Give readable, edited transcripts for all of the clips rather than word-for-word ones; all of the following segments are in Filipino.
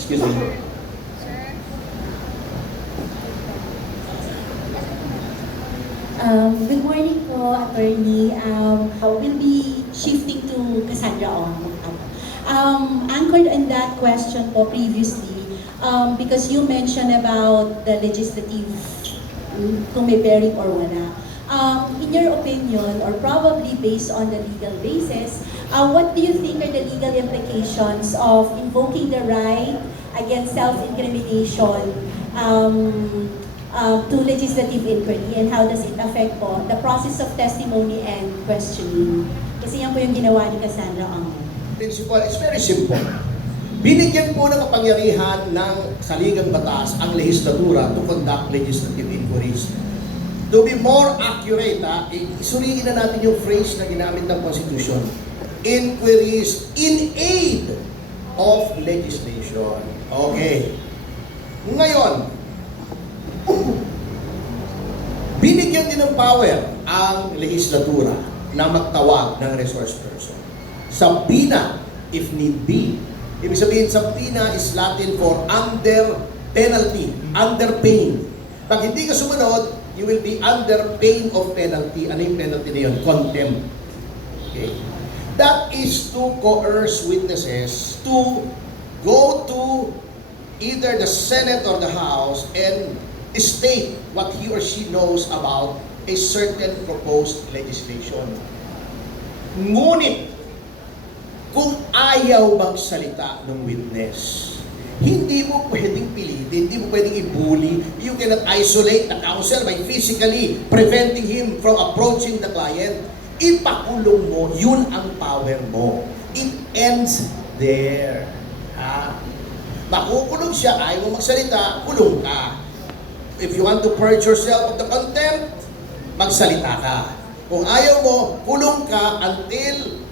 Excuse me. Good morning po, Attorney. We'll be shifting to Cassandra Ong. Anchored on that question po previously, because you mentioned about the legislative, kung may bearing or wala. In your opinion, or probably based on the legal basis, what do you think are the legal implications of invoking the right against self-incrimination to legislative inquiry, and how does it affect po the process of testimony and questioning? Kasi yan po yung ginawa ni Cassandra Ong. Principle is very simple. Binigyan po ng kapangyarihan ng saligang batas ang legislatura to conduct legislative inquiries. To be more accurate, isuriin na natin yung phrase na ginamit ng Constitution. Inquiries in aid of legislation. Okay. Ngayon, binigyan din ng power ang legislatura na magtawag ng resource person. Subpoena, if need be. Ibig sabihin, subpoena is Latin for under penalty, under pain. Pag hindi ka sumunod, you will be under pain of penalty. Ano yung penalty na yun? Contempt. Okay? That is to coerce witnesses to go to either the Senate or the House and state what he or she knows about a certain proposed legislation. Ngunit, kung ayaw magsalita ng witness, hindi mo pwedeng pilitin, hindi mo pwedeng i-bully. You cannot isolate the counsel by physically preventing him from approaching the client. Ipakulong mo, yun ang power mo. It ends there. Makukulong siya, ayaw mo magsalita, kulong ka. If you want to purge yourself of the contempt, magsalita ka. Kung ayaw mo, kulong ka until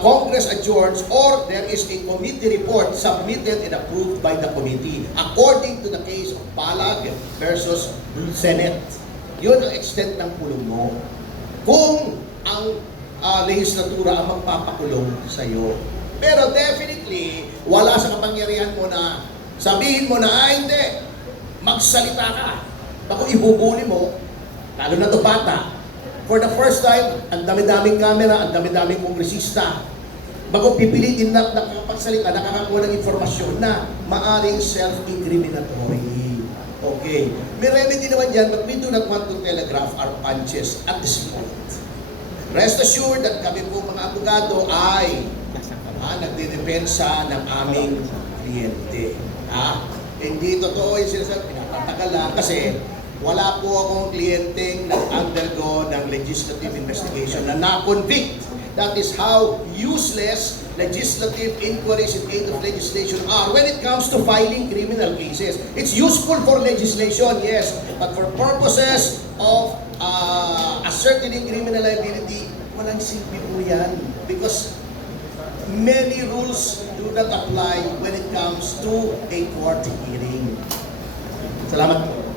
Congress adjourns or there is a committee report submitted and approved by the committee according to the case of Palag versus Senate. Yun ang extent ng kulong mo. Kung ang legislatura ang magpapakulong sa iyo. Pero definitely, wala sa kapangyarihan mo na sabihin mo na, hindi, magsalita ka. Bago ibubuli mo, lalo na ito bata. For the first time, ang dami-daming camera, ang dami-daming kongresista. Bago pipilitin na nakakapagsalita, nakakakuha ng informasyon na maaring self-incriminatory. Okay. May remedy naman dyan, but we do not want to telegraph our punches at this point. Rest assured that kami po mga abogado ay nagdidepensa ng aming kliyente. Hindi totoo yung sinasabi, pinapatagal lang kasi wala po akong kliyenteng nag-undergo ng legislative investigation na na-convict. That is how useless legislative inquiries in aid of legislation are when it comes to filing criminal cases. It's useful for legislation, yes, but for purposes of ascertaining criminal liability, walang silbi po yan. Because many rules do not apply when it comes to a court hearing. Salamat po.